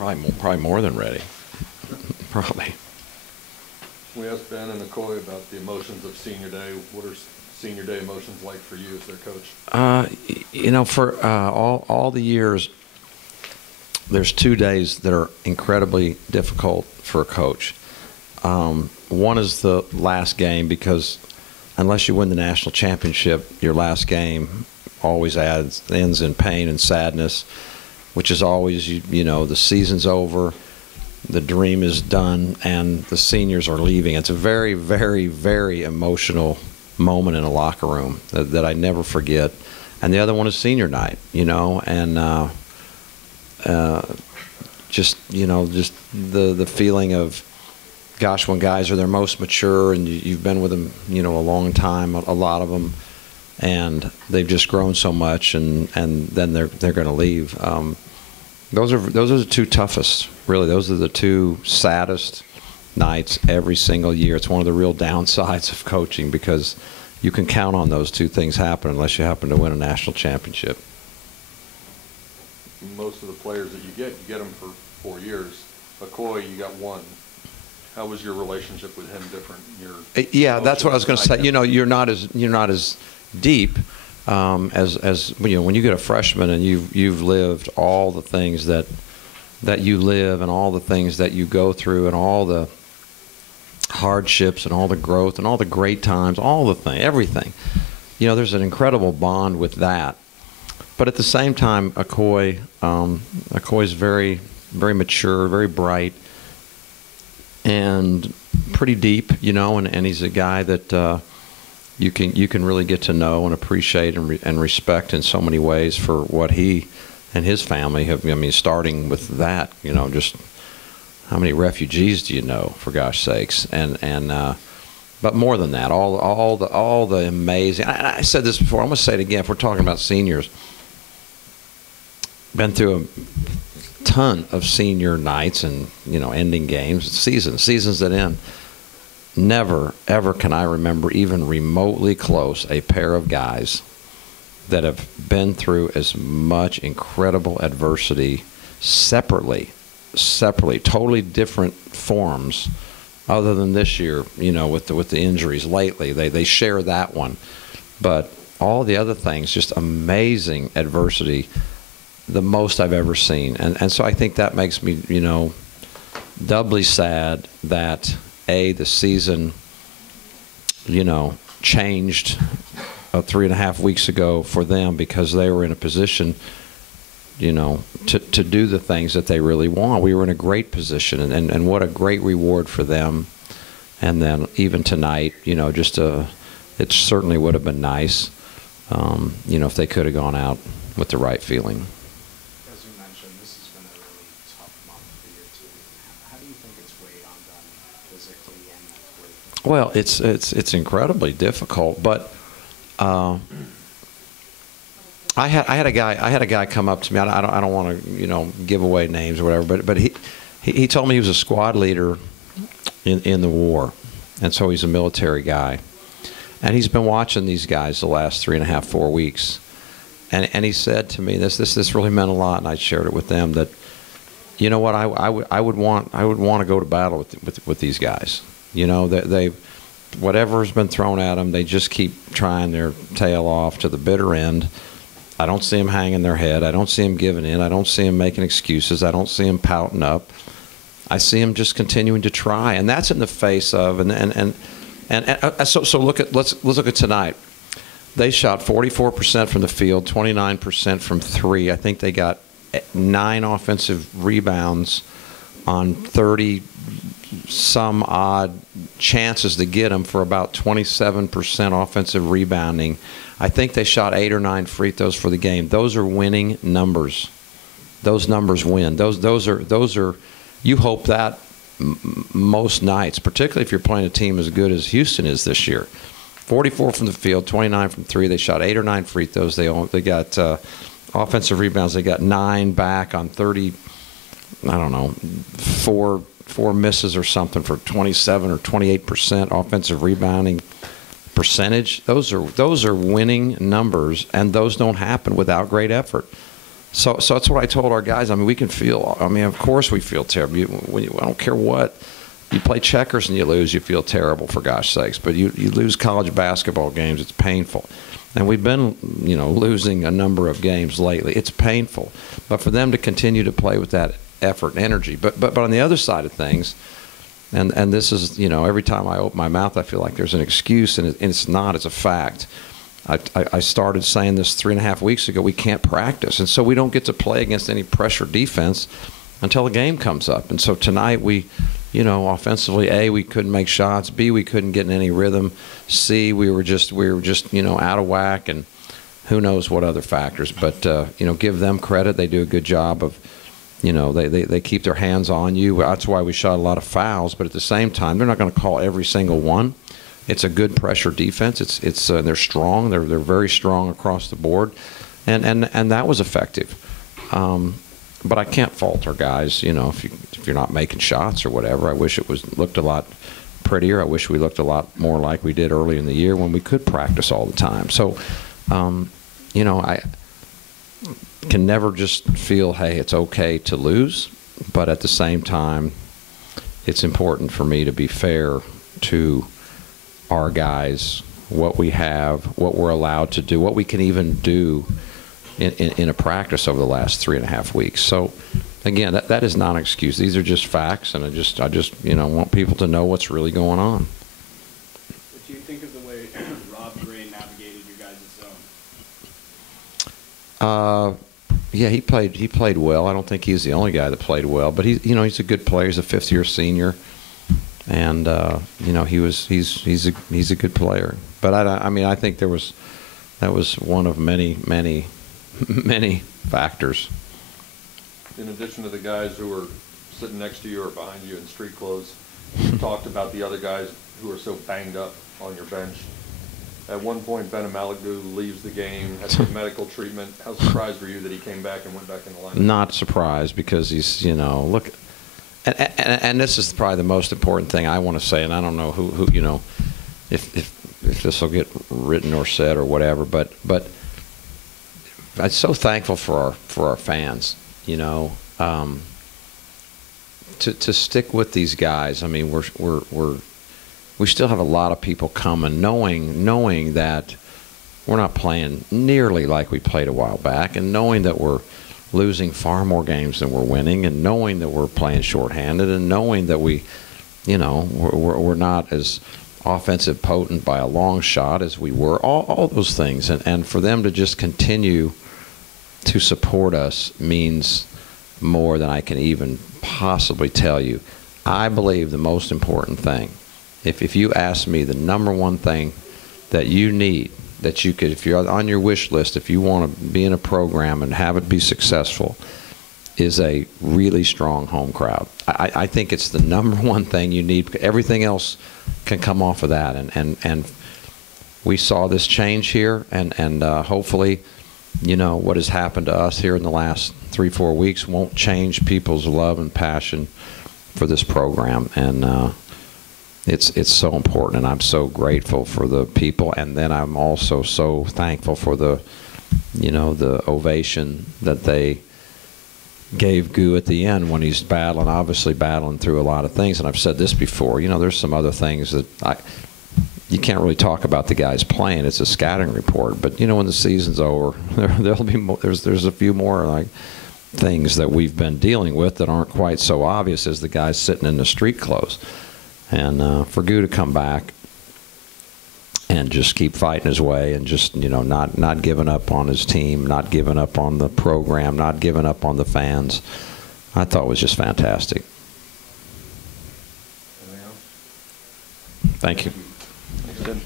Probably more than ready. Probably. We asked Ben and McCoy about the emotions of senior day. What are senior day emotions like for you as their coach? You know, for all the years, there's 2 days that are incredibly difficult for a coach. One is the last game, because unless you win the national championship, your last game always ends in pain and sadness, which is always, you know, the season's over, the dream is done, and the seniors are leaving. It's a very, very, very emotional moment in a locker room that I never forget. And the other one is senior night, you know, and just the feeling of, gosh, when guys are their most mature and you've been with them, you know, a long time, a lot of them, and they've just grown so much, and then they're going to leave. Those are the 2 toughest, really. Those are the 2 saddest nights every single year. It's one of the real downsides of coaching, because you can count on those 2 things happen unless you happen to win a national championship. Most of the players that you get them for 4 years. McCoy, you got 1. How was your relationship with him different? Yeah, that's what I was going to say. You know, you're not as deep as you know, when you get a freshman and you've lived all the things that you live, and all the things that you go through, and all the hardships, and all the growth, and all the great times, all the thing, everything. You know, there's an incredible bond with that. But at the same time, McCoy's very, very mature, very bright, and pretty deep, you know, and he's a guy that you can really get to know and appreciate and respect in so many ways for what he and his family have. I mean, starting with that, you know, just how many refugees do you know, for gosh sakes, but more than that, all the amazing. I said this before. I'm going to say it again. If we're talking about seniors, been through a ton of senior nights and, you know, ending games, seasons that end. Never, ever can I remember even remotely close a pair of guys that have been through as much incredible adversity separately, totally different forms, other than this year, you know, with the injuries lately. They share that one. But all the other things, just amazing adversity, the most I've ever seen. And so I think that makes me, you know, doubly sad that, A, the season, you know, changed 3.5 weeks ago for them, because they were in a position, you know, to do the things that they really want. We were in a great position, and what a great reward for them. And then even tonight, you know, it certainly would have been nice, you know, if they could have gone out with the right feeling. As you mentioned, this has been a really tough month for you too. How do you think it's weighed on them physically and mentally? Well, it's incredibly difficult, but I had a guy come up to me. I don't want to, you know, give away names or whatever, but he told me he was a squad leader in the war, and so he's a military guy, and he's been watching these guys the last 3.5, 4 weeks, and he said to me, this really meant a lot, and I shared it with them, that, you know what, I would want to go to battle with these guys. You know, they whatever's been thrown at them, they just keep trying their tail off to the bitter end. I don't see them hanging their head. I don't see them giving in. I don't see them making excuses. I don't see them pouting up. I see them just continuing to try, and that's in the face of so let's look at tonight. They shot 44% from the field, 29% from 3. I think they got 9 offensive rebounds on 30 some odd chances to get them, for about 27% offensive rebounding. I think they shot 8 or 9 free throws for the game. Those are winning numbers. Those numbers win. Those are. You hope that most nights, particularly if you're playing a team as good as Houston is this year. 44 from the field, 29 from 3. They shot 8 or 9 free throws. They got offensive rebounds. They got 9 back on 30. I don't know, 4 misses or something for 27 or 28% offensive rebounding percentage. Those are winning numbers, and those don't happen without great effort. So that's what I told our guys. I mean, we can feel. I mean, of course we feel terrible. I don't care what. You play checkers and you lose, you feel terrible, for gosh sakes. But you lose college basketball games, it's painful. And we've been, losing a number of games lately. It's painful. But for them to continue to play with that effort and energy. But on the other side of things, and this is, every time I open my mouth, I feel like there's an excuse, and it's not. It's a fact. I started saying this 3.5 weeks ago. We can't practice, and so we don't get to play against any pressure defense until the game comes up. And so tonight we, offensively, A, we couldn't make shots. B, we couldn't get in any rhythm. C, we were just out of whack, and who knows what other factors. But give them credit. They do a good job of, they keep their hands on you. That's why we shot a lot of fouls. But at the same time, they're not going to call every single one. It's a good pressure defense. They're strong. They're very strong across the board, and that was effective. But I can't fault our guys, if you're not making shots or whatever. I wish it looked a lot prettier. I wish we looked a lot more like we did early in the year when we could practice all the time. So, I can never just feel, hey, it's okay to lose. But at the same time, it's important for me to be fair to our guys, what we have, what we're allowed to do, what we can even do in a practice over the last 3.5 weeks. So, again, that is not an excuse. These are just facts, and I just want people to know what's really going on. What do you think of the way Rob Gray navigated you guys' zone? Yeah, he played well. I don't think he's the only guy that played well, but he's a good player. He's a fifth-year senior, and he's a good player. But I think that was one of many factors. In addition to the guys who were sitting next to you or behind you in street clothes, you talked about the other guys who are so banged up on your bench. At one point, Ben Amalagu leaves the game, had some medical treatment. How surprised were you that he came back and went back in the lineup? Not surprised, because he's, look, and this is probably the most important thing I want to say, and I don't know who if this will get written or said or whatever, but I'm so thankful for our fans, to stick with these guys. I mean, we still have a lot of people coming, knowing that we're not playing nearly like we played a while back, and knowing that we're losing far more games than we're winning, and knowing that we're playing shorthanded, and knowing that we're not as offensive potent by a long shot as we were, all those things, and for them to just continue to support us means more than I can even possibly tell you. I believe the most important thing, if you ask me the number one thing that you need, that you could, if you're on your wish list, if you want to be in a program and have it be successful, is a really strong home crowd. I think it's the number one thing you need. Everything else can come off of that, and we saw this change here, and hopefully, what has happened to us here in the last 3-4 weeks won't change people's love and passion for this program, and it's so important, and I'm so grateful for the people, and then I'm also so thankful for the ovation that they gave Goo at the end when he's obviously battling through a lot of things. And I've said this before, there's some other things that you can't really talk about the guys playing. It's a scouting report. But when the season's over, there'll be more, there's a few more things that we've been dealing with that aren't quite so obvious as the guys sitting in the street clothes. And for Goo to come back and just keep fighting his way, and just not giving up on his team, not giving up on the program, not giving up on the fans, I thought was just fantastic. Anything else? Thank you. Thanks, Tim.